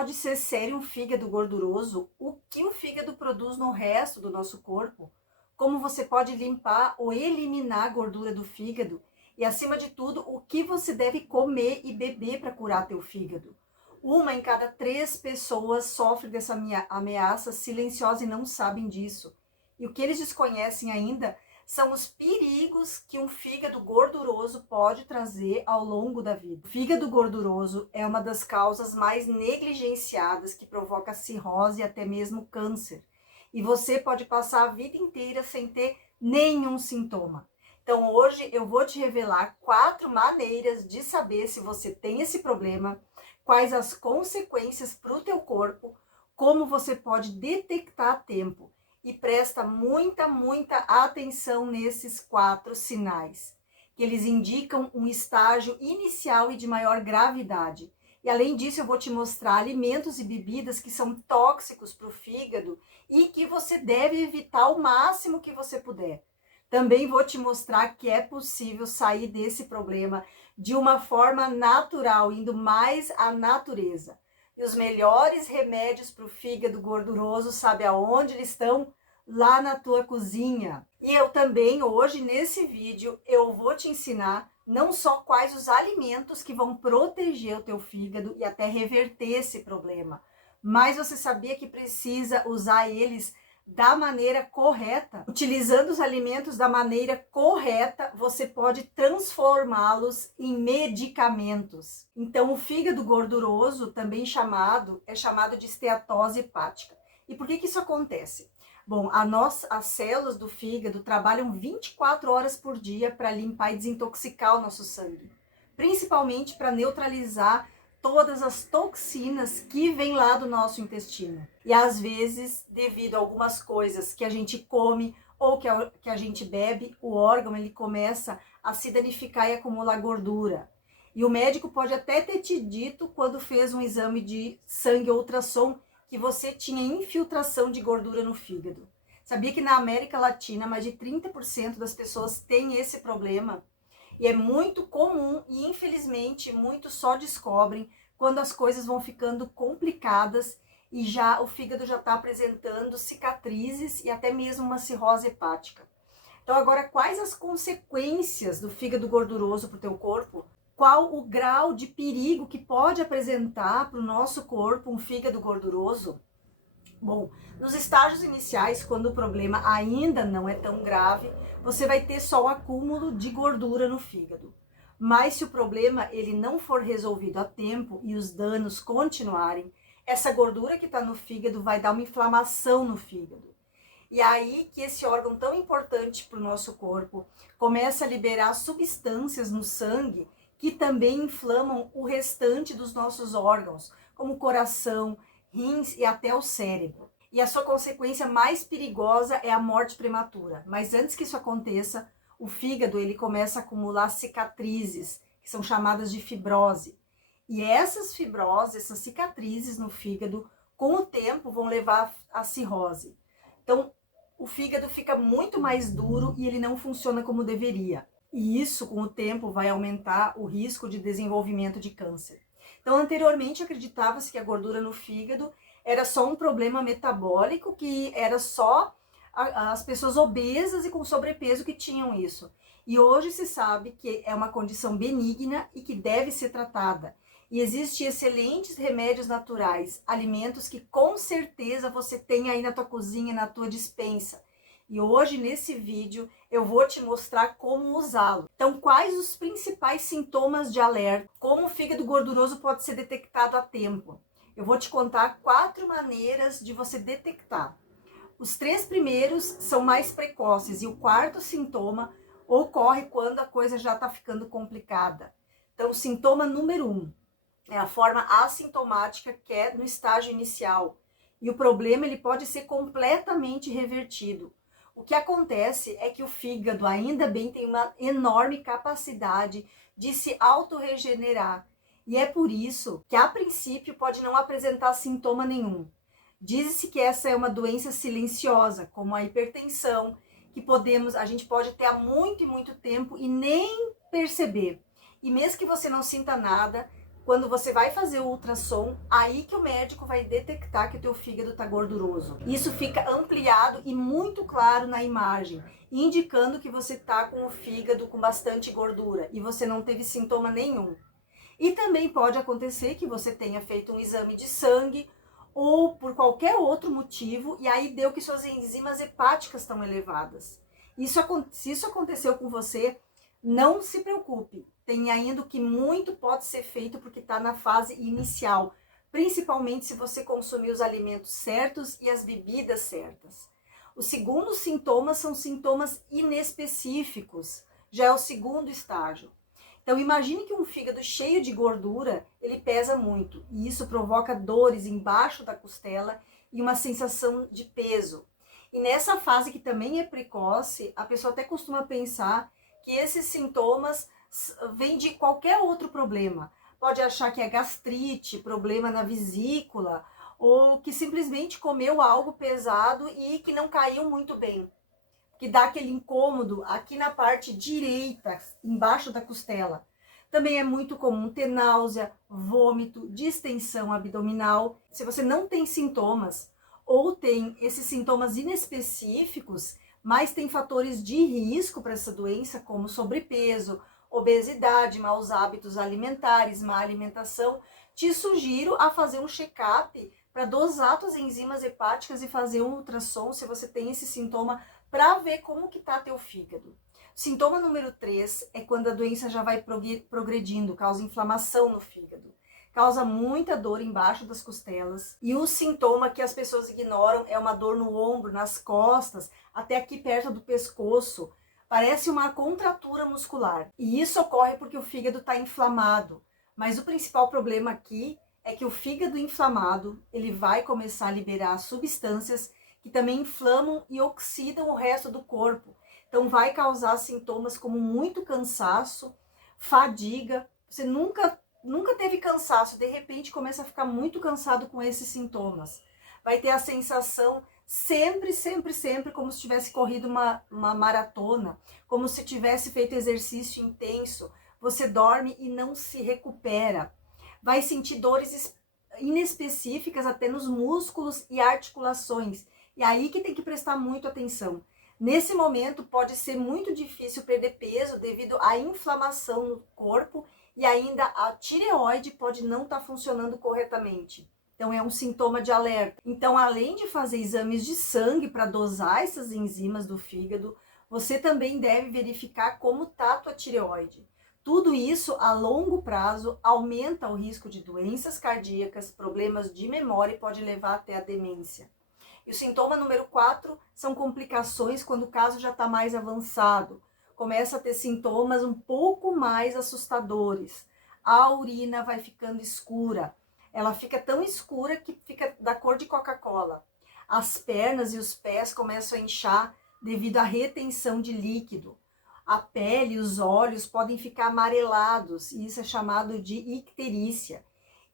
pode ser sério um fígado gorduroso? O que o fígado produz no resto do nosso corpo? Como você pode limpar ou eliminar a gordura do fígado? E, acima de tudo, o que você deve comer e beber para curar teu fígado? Uma em cada 3 pessoas sofre dessa ameaça silenciosa e não sabem disso. E o que eles desconhecem ainda são os perigos que um fígado gorduroso pode trazer ao longo da vida. O fígado gorduroso é uma das causas mais negligenciadas que provoca cirrose e até mesmo câncer. E você pode passar a vida inteira sem ter nenhum sintoma. Então hoje eu vou te revelar 4 maneiras de saber se você tem esse problema, quais as consequências para o teu corpo, como você pode detectar a tempo. E presta muita atenção nesses 4 sinais, que eles indicam um estágio inicial e de maior gravidade. E além disso, eu vou te mostrar alimentos e bebidas que são tóxicos para o fígado e que você deve evitar o máximo que você puder. Também vou te mostrar que é possível sair desse problema de uma forma natural, indo mais à natureza. E os melhores remédios para o fígado gorduroso, sabe aonde eles estão? Lá na tua cozinha. E eu também, hoje, nesse vídeo, eu vou te ensinar não só quais os alimentos que vão proteger o teu fígado e até reverter esse problema, mas você sabia que precisa usar eles da maneira correta. Utilizando os alimentos da maneira correta, você pode transformá-los em medicamentos. Então, o fígado gorduroso, também é chamado de esteatose hepática. E por que isso acontece? Bom, as células do fígado trabalham 24 horas por dia para limpar e desintoxicar o nosso sangue, principalmente para neutralizar todas as toxinas que vêm lá do nosso intestino. E às vezes, devido a algumas coisas que a gente come ou que a gente bebe, o órgão ele começa a se danificar e acumular gordura. E o médico pode até ter te dito, quando fez um exame de sangue ou ultrassom, que você tinha infiltração de gordura no fígado. Sabia que na América Latina, mais de 30% das pessoas têm esse problema? E é muito comum e, infelizmente, muitos só descobrem quando as coisas vão ficando complicadas e o fígado já está apresentando cicatrizes e até mesmo uma cirrose hepática. Então, agora, quais as consequências do fígado gorduroso para o teu corpo? Qual o grau de perigo que pode apresentar para o nosso corpo um fígado gorduroso? Bom, nos estágios iniciais, quando o problema ainda não é tão grave, você vai ter só o acúmulo de gordura no fígado. Mas se o problema ele não for resolvido a tempo e os danos continuarem, essa gordura que está no fígado vai dar uma inflamação no fígado. E aí que esse órgão tão importante para o nosso corpo começa a liberar substâncias no sangue que também inflamam o restante dos nossos órgãos, como o coração, rins e até o cérebro. E a sua consequência mais perigosa é a morte prematura. Mas antes que isso aconteça, o fígado ele começa a acumular cicatrizes, que são chamadas de fibrose. E essas fibroses, essas cicatrizes no fígado, com o tempo vão levar à cirrose. Então, o fígado fica muito mais duro e ele não funciona como deveria. E isso, com o tempo, vai aumentar o risco de desenvolvimento de câncer. Então, anteriormente, acreditava-se que a gordura no fígado era só um problema metabólico, que era só as pessoas obesas e com sobrepeso que tinham isso. E hoje se sabe que é uma condição benigna e que deve ser tratada. E existem excelentes remédios naturais, alimentos que com certeza você tem aí na tua cozinha, na tua despensa. E hoje, nesse vídeo, eu vou te mostrar como usá-lo. Então, quais os principais sintomas de alerta? Como o fígado gorduroso pode ser detectado a tempo? Eu vou te contar 4 maneiras de você detectar. Os 3 primeiros são mais precoces e o 4º sintoma ocorre quando a coisa já está ficando complicada. Então, o sintoma número 1 é a forma assintomática, que é no estágio inicial. E o problema ele pode ser completamente revertido. O que acontece é que o fígado ainda bem tem uma enorme capacidade de se autorregenerar. E é por isso que a princípio pode não apresentar sintoma nenhum. Diz-se que essa é uma doença silenciosa, como a hipertensão, que a gente pode ter há muito e muito tempo e nem perceber. E mesmo que você não sinta nada, quando você vai fazer o ultrassom, aí que o médico vai detectar que o teu fígado está gorduroso. Isso fica ampliado e muito claro na imagem, indicando que você está com o fígado com bastante gordura e você não teve sintoma nenhum. E também pode acontecer que você tenha feito um exame de sangue ou por qualquer outro motivo e aí deu que suas enzimas hepáticas estão elevadas. Se isso aconteceu com você, não se preocupe. Tem ainda o que muito pode ser feito porque está na fase inicial, principalmente se você consumir os alimentos certos e as bebidas certas. Os segundos sintomas são sintomas inespecíficos, já é o segundo estágio. Então imagine que um fígado cheio de gordura, ele pesa muito e isso provoca dores embaixo da costela e uma sensação de peso. E nessa fase que também é precoce, a pessoa até costuma pensar que esses sintomas vêm de qualquer outro problema. Pode achar que é gastrite, problema na vesícula, ou que simplesmente comeu algo pesado e que não caiu muito bem. Que dá aquele incômodo aqui na parte direita, embaixo da costela. Também é muito comum ter náusea, vômito, distensão abdominal. Se você não tem sintomas ou tem esses sintomas inespecíficos, mas tem fatores de risco para essa doença, como sobrepeso, obesidade, maus hábitos alimentares, má alimentação, te sugiro a fazer um check-up para dosar suas enzimas hepáticas e fazer um ultrassom se você tem esse sintoma para ver como que tá teu fígado. Sintoma número 3 é quando a doença já vai progredindo, causa inflamação no fígado. Causa muita dor embaixo das costelas. E o sintoma que as pessoas ignoram é uma dor no ombro, nas costas, até aqui perto do pescoço. Parece uma contratura muscular. E isso ocorre porque o fígado está inflamado. Mas o principal problema aqui é que o fígado inflamado, ele vai começar a liberar substâncias que também inflamam e oxidam o resto do corpo. Então vai causar sintomas como muito cansaço, fadiga. Você nunca teve cansaço, de repente começa a ficar muito cansado com esses sintomas. Vai ter a sensação sempre como se tivesse corrido uma maratona, como se tivesse feito exercício intenso. Você dorme e não se recupera. Vai sentir dores inespecíficas até nos músculos e articulações. E aí que tem que prestar muito atenção. Nesse momento pode ser muito difícil perder peso devido à inflamação no corpo e ainda a tireoide pode não estar funcionando corretamente. Então é um sintoma de alerta. Então, além de fazer exames de sangue para dosar essas enzimas do fígado, você também deve verificar como está a tua tireoide. Tudo isso, a longo prazo, aumenta o risco de doenças cardíacas, problemas de memória e pode levar até a demência. E o sintoma número 4 são complicações quando o caso já está mais avançado. Começa a ter sintomas um pouco mais assustadores. A urina vai ficando escura. Ela fica tão escura que fica da cor de Coca-Cola. As pernas e os pés começam a inchar devido à retenção de líquido. A pele e os olhos podem ficar amarelados, e isso é chamado de icterícia.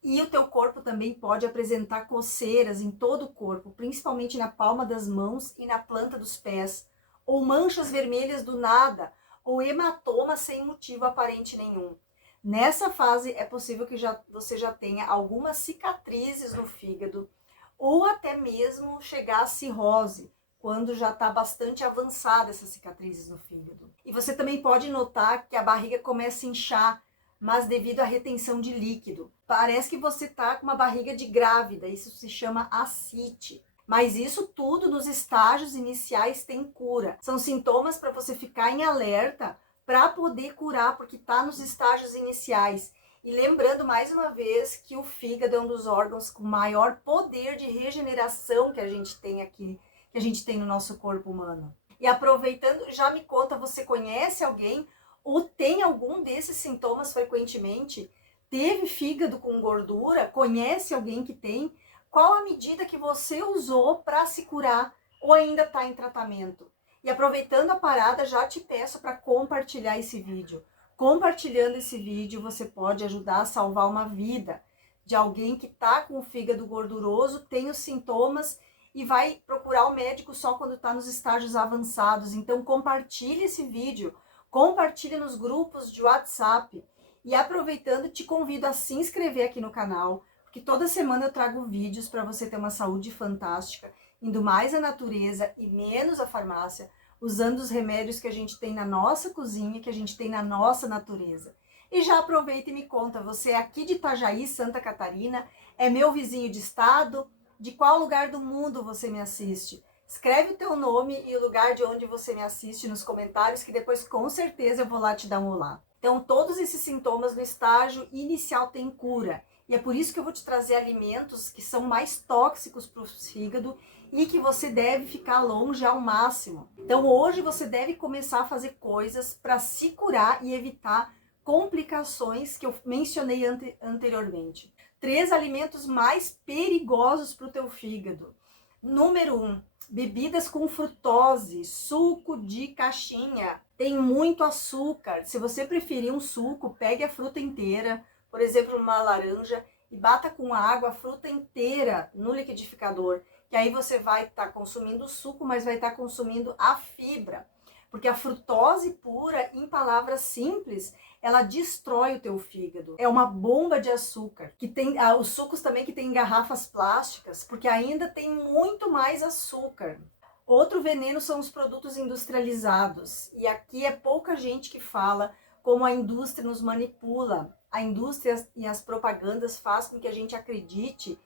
E o teu corpo também pode apresentar coceiras em todo o corpo, principalmente na palma das mãos e na planta dos pés, ou manchas vermelhas do nada, ou hematoma sem motivo aparente nenhum. Nessa fase é possível que você já tenha algumas cicatrizes no fígado, ou até mesmo chegar à cirrose, quando já está bastante avançada essas cicatrizes no fígado. E você também pode notar que a barriga começa a inchar, mas devido à retenção de líquido. Parece que você está com uma barriga de grávida, isso se chama ascite. Mas isso tudo nos estágios iniciais tem cura. São sintomas para você ficar em alerta para poder curar, porque está nos estágios iniciais. E lembrando mais uma vez que o fígado é um dos órgãos com maior poder de regeneração que a gente tem aqui, que a gente tem no nosso corpo humano. E aproveitando, já me conta, você conhece alguém ou tem algum desses sintomas frequentemente? Teve fígado com gordura? Conhece alguém que tem? Qual a medida que você usou para se curar ou ainda está em tratamento? E aproveitando a parada, já te peço para compartilhar esse vídeo. Compartilhando esse vídeo, você pode ajudar a salvar uma vida de alguém que está com o fígado gorduroso, tem os sintomas e vai procurar o médico só quando está nos estágios avançados. Então compartilhe esse vídeo, compartilhe nos grupos de WhatsApp E aproveitando, te convido a se inscrever aqui no canal, porque toda semana eu trago vídeos para você ter uma saúde fantástica, indo mais à natureza e menos à farmácia, usando os remédios que a gente tem na nossa cozinha, que a gente tem na nossa natureza. E já aproveita e me conta, você é aqui de Itajaí, Santa Catarina, é meu vizinho de estado? De qual lugar do mundo você me assiste? Escreve o teu nome e o lugar de onde você me assiste nos comentários, que depois com certeza eu vou lá te dar um olá. Então, todos esses sintomas no estágio inicial têm cura. E é por isso que eu vou te trazer alimentos que são mais tóxicos para o fígado e que você deve ficar longe ao máximo. Então, hoje você deve começar a fazer coisas para se curar e evitar complicações que eu mencionei anteriormente. 3 alimentos mais perigosos para o teu fígado. Número 1, bebidas com frutose, suco de caixinha. Tem muito açúcar. Se você preferir um suco, pegue a fruta inteira, por exemplo, uma laranja, e bata com água a fruta inteira no liquidificador. Que aí você vai estar consumindo o suco, mas vai estar consumindo a fibra. Porque a frutose pura, em palavras simples, ela destrói o teu fígado. É uma bomba de açúcar. Que tem os sucos também que tem em garrafas plásticas, porque ainda tem muito mais açúcar. Outro veneno são os produtos industrializados. E aqui é pouca gente que fala como a indústria nos manipula. A indústria e as propagandas fazem com que a gente acredite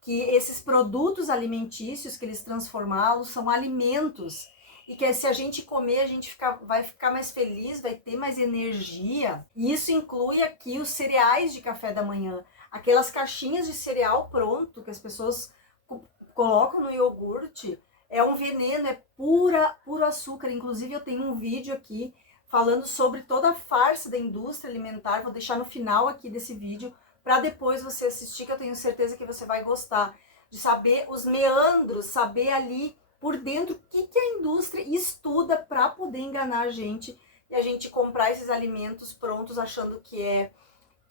que esses produtos alimentícios que eles transformaram são alimentos. E que se a gente comer, a gente vai ficar mais feliz, vai ter mais energia. E isso inclui aqui os cereais de café da manhã. Aquelas caixinhas de cereal pronto que as pessoas colocam no iogurte. É um veneno, é puro açúcar. Inclusive eu tenho um vídeo aqui falando sobre toda a farsa da indústria alimentar. Vou deixar no final aqui desse vídeo para depois você assistir, que eu tenho certeza que você vai gostar. De saber os meandros, saber ali por dentro o que a indústria estuda para poder enganar a gente e a gente comprar esses alimentos prontos achando que é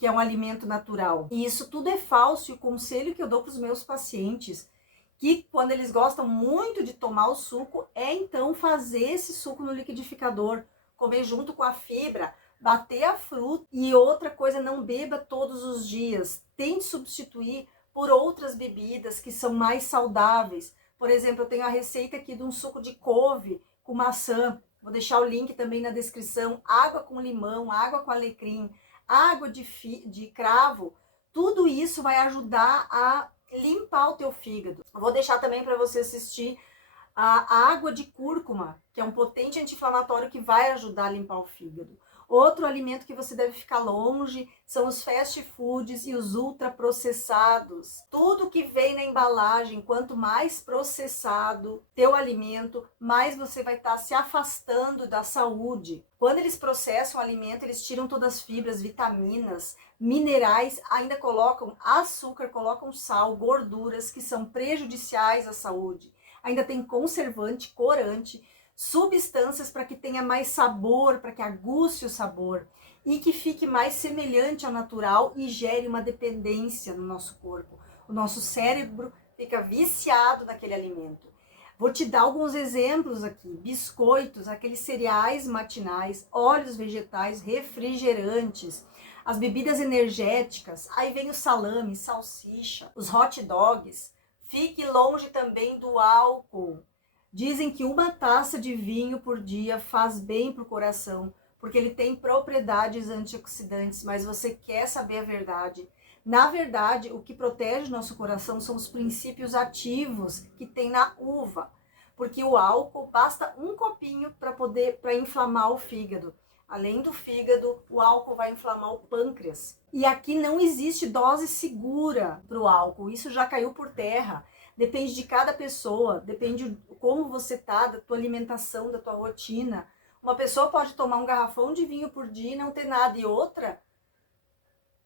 um alimento natural. E isso tudo é falso. E o conselho que eu dou para os meus pacientes, que quando eles gostam muito de tomar o suco, é então fazer esse suco no liquidificador, comer junto com a fibra, bater a fruta. E outra coisa, não beba todos os dias. Tente substituir por outras bebidas que são mais saudáveis. Por exemplo, eu tenho a receita aqui de um suco de couve com maçã. Vou deixar o link também na descrição. Água com limão, água com alecrim, água de cravo. Tudo isso vai ajudar a limpar o teu fígado. Eu vou deixar também para você assistir a água de cúrcuma, que é um potente anti-inflamatório que vai ajudar a limpar o fígado. Outro alimento que você deve ficar longe são os fast foods e os ultraprocessados. Tudo que vem na embalagem, quanto mais processado teu alimento, mais você vai estar se afastando da saúde. Quando eles processam o alimento, eles tiram todas as fibras, vitaminas, minerais, ainda colocam açúcar, colocam sal, gorduras que são prejudiciais à saúde. Ainda tem conservante, corante, substâncias para que tenha mais sabor, para que aguce o sabor e que fique mais semelhante ao natural e gere uma dependência no nosso corpo. O nosso cérebro fica viciado naquele alimento. Vou te dar alguns exemplos aqui: biscoitos, aqueles cereais matinais, óleos vegetais, refrigerantes, as bebidas energéticas, aí vem o salame, salsicha, os hot dogs. Fique longe também do álcool. Dizem que 1 taça de vinho por dia faz bem para o coração, porque ele tem propriedades antioxidantes, mas você quer saber a verdade. Na verdade, o que protege nosso coração são os princípios ativos que tem na uva, porque o álcool basta um copinho para inflamar o fígado. Além do fígado, o álcool vai inflamar o pâncreas. E aqui não existe dose segura para o álcool, isso já caiu por terra. Depende de cada pessoa, depende de como você tá, da tua alimentação, da tua rotina. Uma pessoa pode tomar um garrafão de vinho por dia e não ter nada, e outra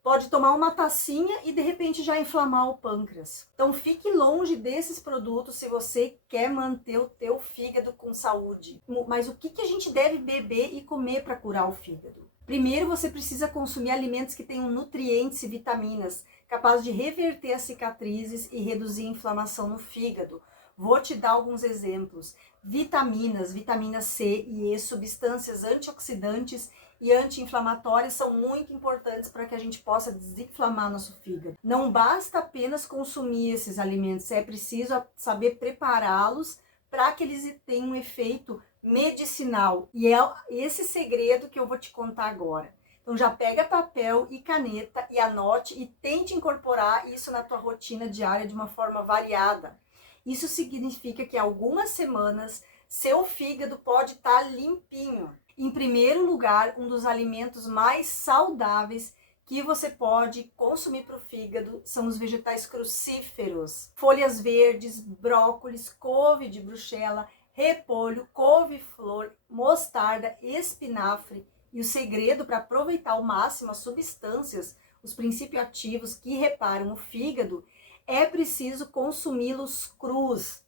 pode tomar uma tacinha e de repente já inflamar o pâncreas. Então fique longe desses produtos se você quer manter o teu fígado com saúde. Mas o que a gente deve beber e comer para curar o fígado? Primeiro, você precisa consumir alimentos que tenham nutrientes e vitaminas, capazes de reverter as cicatrizes e reduzir a inflamação no fígado. Vou te dar alguns exemplos. Vitaminas, vitamina C e E, substâncias antioxidantes e anti-inflamatórias são muito importantes para que a gente possa desinflamar nosso fígado. Não basta apenas consumir esses alimentos, é preciso saber prepará-los para que eles tenham um efeito medicinal. E é esse segredo que eu vou te contar agora. Então já pega papel e caneta e anote e tente incorporar isso na tua rotina diária de uma forma variada. Isso significa que algumas semanas seu fígado pode estar limpinho. Em primeiro lugar, um dos alimentos mais saudáveis que você pode consumir para o fígado são os vegetais crucíferos. Folhas verdes, brócolis, couve de Bruxelas, repolho, couve-flor, mostarda, espinafre. E o segredo para aproveitar ao máximo as substâncias, os princípios ativos que reparam o fígado, é preciso consumi-los crus.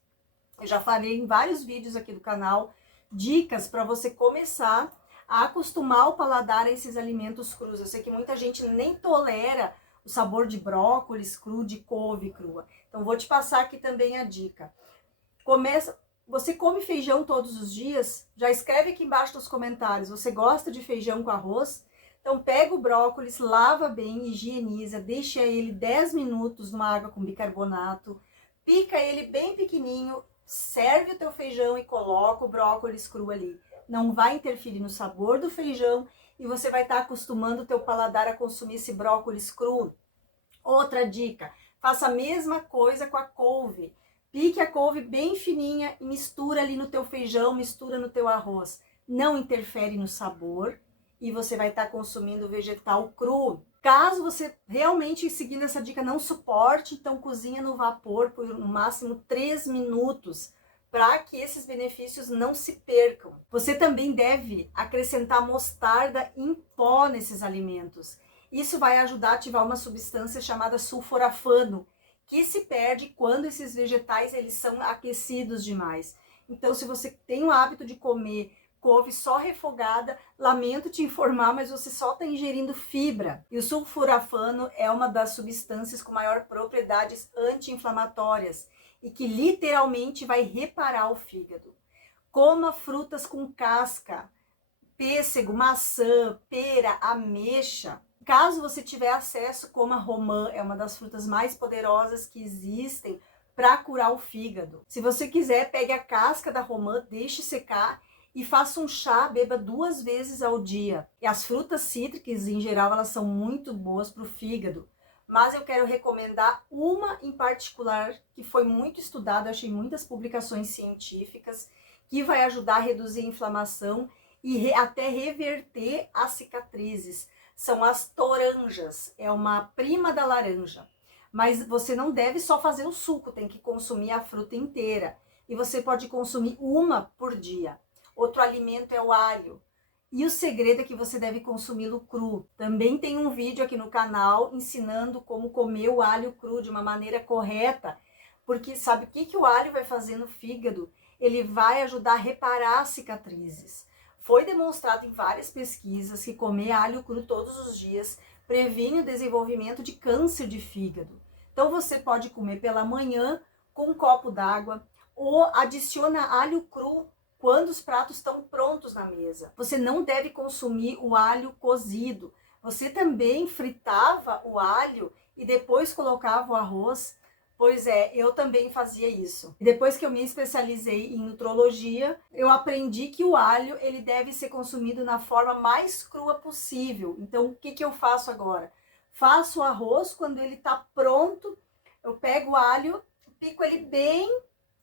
Eu já falei em vários vídeos aqui do canal, dicas para você começar a acostumar o paladar a esses alimentos crus. Eu sei que muita gente nem tolera o sabor de brócolis cru, de couve crua. Então vou te passar aqui também a dica. Você come feijão todos os dias? Já escreve aqui embaixo nos comentários. Você gosta de feijão com arroz? Então pega o brócolis, lava bem, higieniza, deixa ele 10 minutos numa água com bicarbonato, pica ele bem pequenininho, serve o teu feijão e coloca o brócolis cru ali. Não vai interferir no sabor do feijão e você vai estar acostumando o teu paladar a consumir esse brócolis cru. Outra dica, faça a mesma coisa com a couve. Pique a couve bem fininha e mistura ali no teu feijão, mistura no teu arroz. Não interfere no sabor e você vai estar consumindo o vegetal cru. Caso você realmente, seguindo essa dica, não suporte, então cozinha no vapor por no máximo 3 minutos, para que esses benefícios não se percam. Você também deve acrescentar mostarda em pó nesses alimentos. Isso vai ajudar a ativar uma substância chamada sulforafano, que se perde quando esses vegetais eles são aquecidos demais. Então, se você tem o hábito de comer couve só refogada, lamento te informar, mas você só está ingerindo fibra. E o sulforafano é uma das substâncias com maior propriedades anti-inflamatórias e que literalmente vai reparar o fígado. Coma frutas com casca, pêssego, maçã, pera, ameixa. Caso você tiver acesso, coma romã, é uma das frutas mais poderosas que existem para curar o fígado. Se você quiser, pegue a casca da romã, deixe secar e faça um chá, beba 2 vezes ao dia. E as frutas cítricas, em geral, elas são muito boas para o fígado. Mas eu quero recomendar uma em particular, que foi muito estudada, achei muitas publicações científicas, que vai ajudar a reduzir a inflamação e até reverter as cicatrizes. São as toranjas, é uma prima da laranja. Mas você não deve só fazer o suco, tem que consumir a fruta inteira. E você pode consumir uma por dia. Outro alimento é o alho. E o segredo é que você deve consumi-lo cru. Também tem um vídeo aqui no canal ensinando como comer o alho cru de uma maneira correta. Porque sabe o que o alho vai fazer no fígado? Ele vai ajudar a reparar as cicatrizes. Foi demonstrado em várias pesquisas que comer alho cru todos os dias previne o desenvolvimento de câncer de fígado. Então você pode comer pela manhã com um copo d'água ou adiciona alho cru quando os pratos estão prontos na mesa. Você não deve consumir o alho cozido. Você também fritava o alho e depois colocava o arroz. Pois é, eu também fazia isso. Depois que eu me especializei em nutrologia, eu aprendi que o alho ele deve ser consumido na forma mais crua possível. Então, o que eu faço agora? Faço o arroz, quando ele está pronto, eu pego o alho, pico ele bem,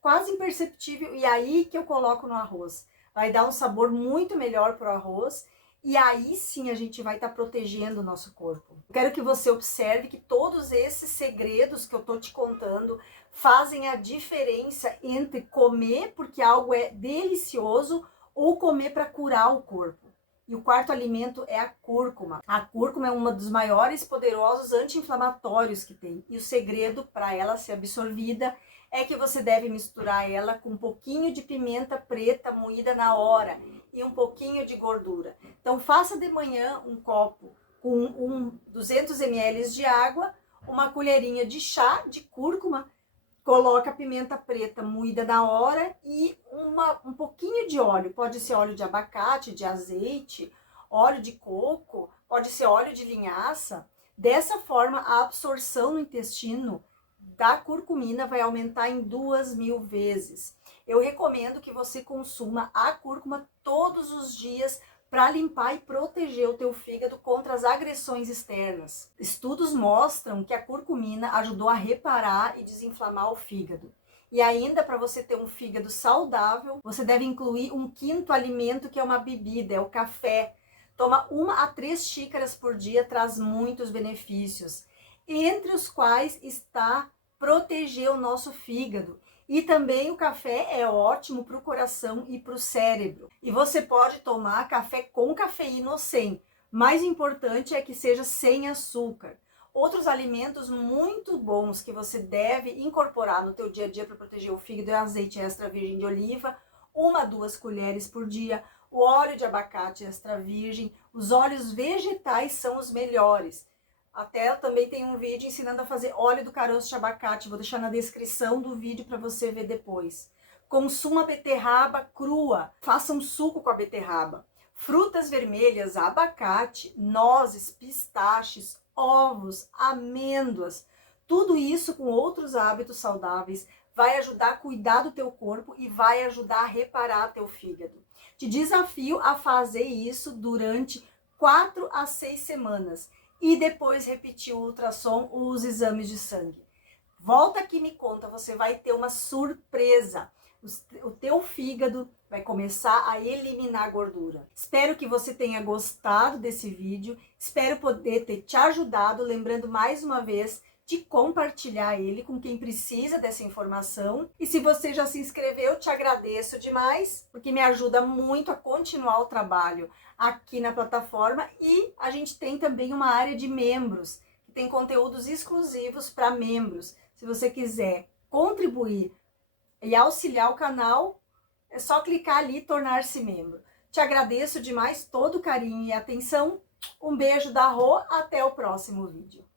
quase imperceptível, e aí que eu coloco no arroz. Vai dar um sabor muito melhor para o arroz. E aí sim a gente vai estar protegendo o nosso corpo. Eu quero que você observe que todos esses segredos que eu tô te contando fazem a diferença entre comer porque algo é delicioso ou comer para curar o corpo. E o quarto alimento é a cúrcuma. A cúrcuma é um dos maiores poderosos anti-inflamatórios que tem. E o segredo para ela ser absorvida é que você deve misturar ela com um pouquinho de pimenta preta moída na hora e um pouquinho de gordura. Então faça de manhã um copo com 200 ml de água, uma colherinha de chá de cúrcuma, coloca a pimenta preta moída na hora e um pouquinho de óleo. Pode ser óleo de abacate, de azeite óleo de coco, pode ser óleo de linhaça. Dessa forma, a absorção no intestino da curcumina vai aumentar em 2.000 vezes. Eu recomendo que você consuma a cúrcuma todos os dias para limpar e proteger o teu fígado contra as agressões externas. Estudos mostram que a curcumina ajudou a reparar e desinflamar o fígado. E ainda, para você ter um fígado saudável, você deve incluir um quinto alimento, que é uma bebida, é o café. Toma 1 a 3 xícaras por dia, traz muitos benefícios, entre os quais está proteger o nosso fígado. E também o café é ótimo para o coração e para o cérebro. E você pode tomar café com cafeína ou sem. Mais importante é que seja sem açúcar. Outros alimentos muito bons que você deve incorporar no teu dia a dia para proteger o fígado é azeite extra virgem de oliva, 1 a 2 colheres por dia, o óleo de abacate extra virgem, os óleos vegetais são os melhores. Até eu também tenho um vídeo ensinando a fazer óleo do caroço de abacate, vou deixar na descrição do vídeo para você ver depois. Consuma beterraba crua, faça um suco com a beterraba. Frutas vermelhas, abacate, nozes, pistaches, ovos, amêndoas, tudo isso com outros hábitos saudáveis vai ajudar a cuidar do teu corpo e vai ajudar a reparar teu fígado. Te desafio a fazer isso durante 4 a 6 semanas. E depois repetir o ultrassom, os exames de sangue. Volta aqui e me conta, você vai ter uma surpresa. O teu fígado vai começar a eliminar gordura. Espero que você tenha gostado desse vídeo, espero poder ter te ajudado, lembrando mais uma vez de compartilhar ele com quem precisa dessa informação. E se você já se inscreveu, te agradeço demais, porque me ajuda muito a continuar o trabalho aqui na plataforma. E a gente tem também uma área de membros, que tem conteúdos exclusivos para membros. Se você quiser contribuir e auxiliar o canal, é só clicar ali e tornar-se membro. Te agradeço demais todo o carinho e atenção. Um beijo da Rô, até o próximo vídeo.